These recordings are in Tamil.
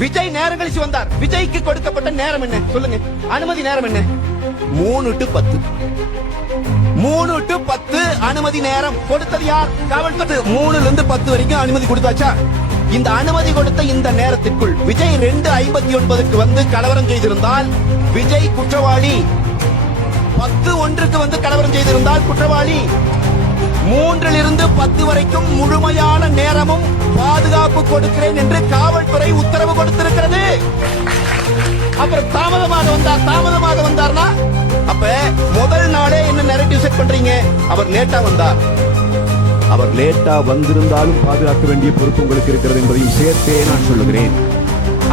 விஜய் நேரம் கழிச்சு வந்தார். விஜய்க்கு கொடுக்கப்பட்ட நேரம் என்ன சொல்லுங்க? அனுமதி நேரம் என்ன? 3 to 10. 3 to 10 அனுமதி நேரம் கொடுத்தது யார்? காவல்துறை. 3ல இருந்து 10 வரைக்கும் அனுமதி கொடுத்தாச்சா? இந்த அனுமதி கொடுத்த இந்த நேரத்திற்குள் விஜய் 2:59க்கு வந்து கலவரம் செய்திருந்தால் விஜய் குற்றவாளி. 10:01க்கு வந்து கலவரம் செய்திருந்தால் குற்றவாளி. 3லிருந்து 10 வரைக்கும் முழுமையான நேரமும் பாதுகாப்பு கொடுக்கிறேன் என்று காவல்துறை உத்தரவு கொடுத்திருக்கிறது. அப்புறம் தாமதமாக வந்தார்னா அப்ப முதல் நாளே என்ன நரேட்டிவ் செட் பண்றீங்க? அவர் லேட்டா வந்தார். அவர் லேட்டா வந்திருந்தாலும் பாதுகாக்க வேண்டிய பொறுப்பு உங்களுக்கு இருக்கிறது என்பதையும் சேர்த்தே நான் சொல்லுகிறேன்.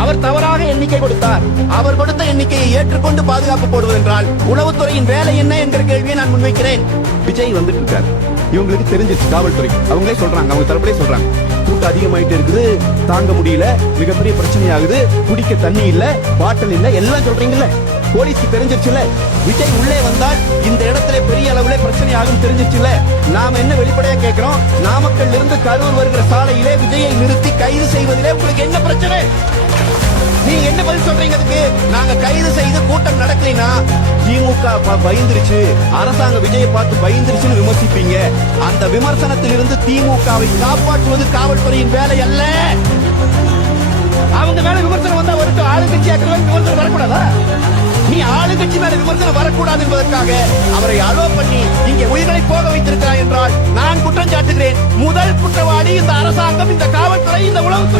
அவர் தவறாக எண்ணிக்கை கொடுத்தார். அவர் கொடுத்த எண்ணிக்கையை ஏற்றுக்கொண்டு பாதுகாப்பு போடுவதென்றால் உளவுத்துறையின் வேலை என்ன என்கிற கேள்வியை நான் முன்வைக்கிறேன். விஜய் வந்துட்டு இருக்காரு. இவங்களுக்கு தெரிஞ்சிச்சு காவல்துறை. அவங்களே சொல்றாங்க, அவங்க தரப்புலே சொல்றாங்க, கூட்டம் அதிகமாயிட்டு இருக்குது, தாங்க முடியல, மிகப்பெரிய பிரச்சனை ஆகுது, குடிக்க தண்ணி இல்ல, பாட்டில் இல்ல, எல்லாம் சொல்றீங்கல்ல. போலீஸ்க்கு தெரிஞ்சிருச்சுல, விஜய் உள்ளே வந்தால் இந்த இடத்துல பெரிய அளவுல பிரச்சனை ஆகும் தெரிஞ்சிருச்சுல. நாம என்ன வெளிப்படையா கேட்கிறோம்? நாமக்கல் இருந்து கரூர் வருகிற சாலையிலே விஜயை நிறுத்தி கைது செய்வதிலே உங்களுக்கு என்ன பிரச்சனை? நீங்க என்ன பதில் சொல்றீங்க அதுக்கு? நாங்க கைது செய்து கூட்டம் நடக்கலைன்னா திமுக பயந்துருச்சு, அரசாங்க விஜயை பார்த்து பயந்துருச்சுன்னு விமர்சிப்பீங்க. அந்த விமர்சனத்தில் இருந்து திமுகவை காப்பாற்றுவது காவல்துறையின் வேலை அல்ல. அவங்க மேல விமர்சனம் வந்தா வரட்டும், ஆளுங்கட்சி விமர்சனம் வரக்கூடாதா? நீ ஆளுங்கட்சி மேல விமர்சனம் வரக்கூடாது என்பதற்காக அவரை அலோ பண்ணி இங்கே உயிர்களை போக வைத்திருக்கிறார் என்றால் நான் குற்றம் சாட்டுகிறேன். முதல் குற்றவாளி இந்த அரசாங்கம், இந்த காவல்துறை, இந்த உளவுத்துறை.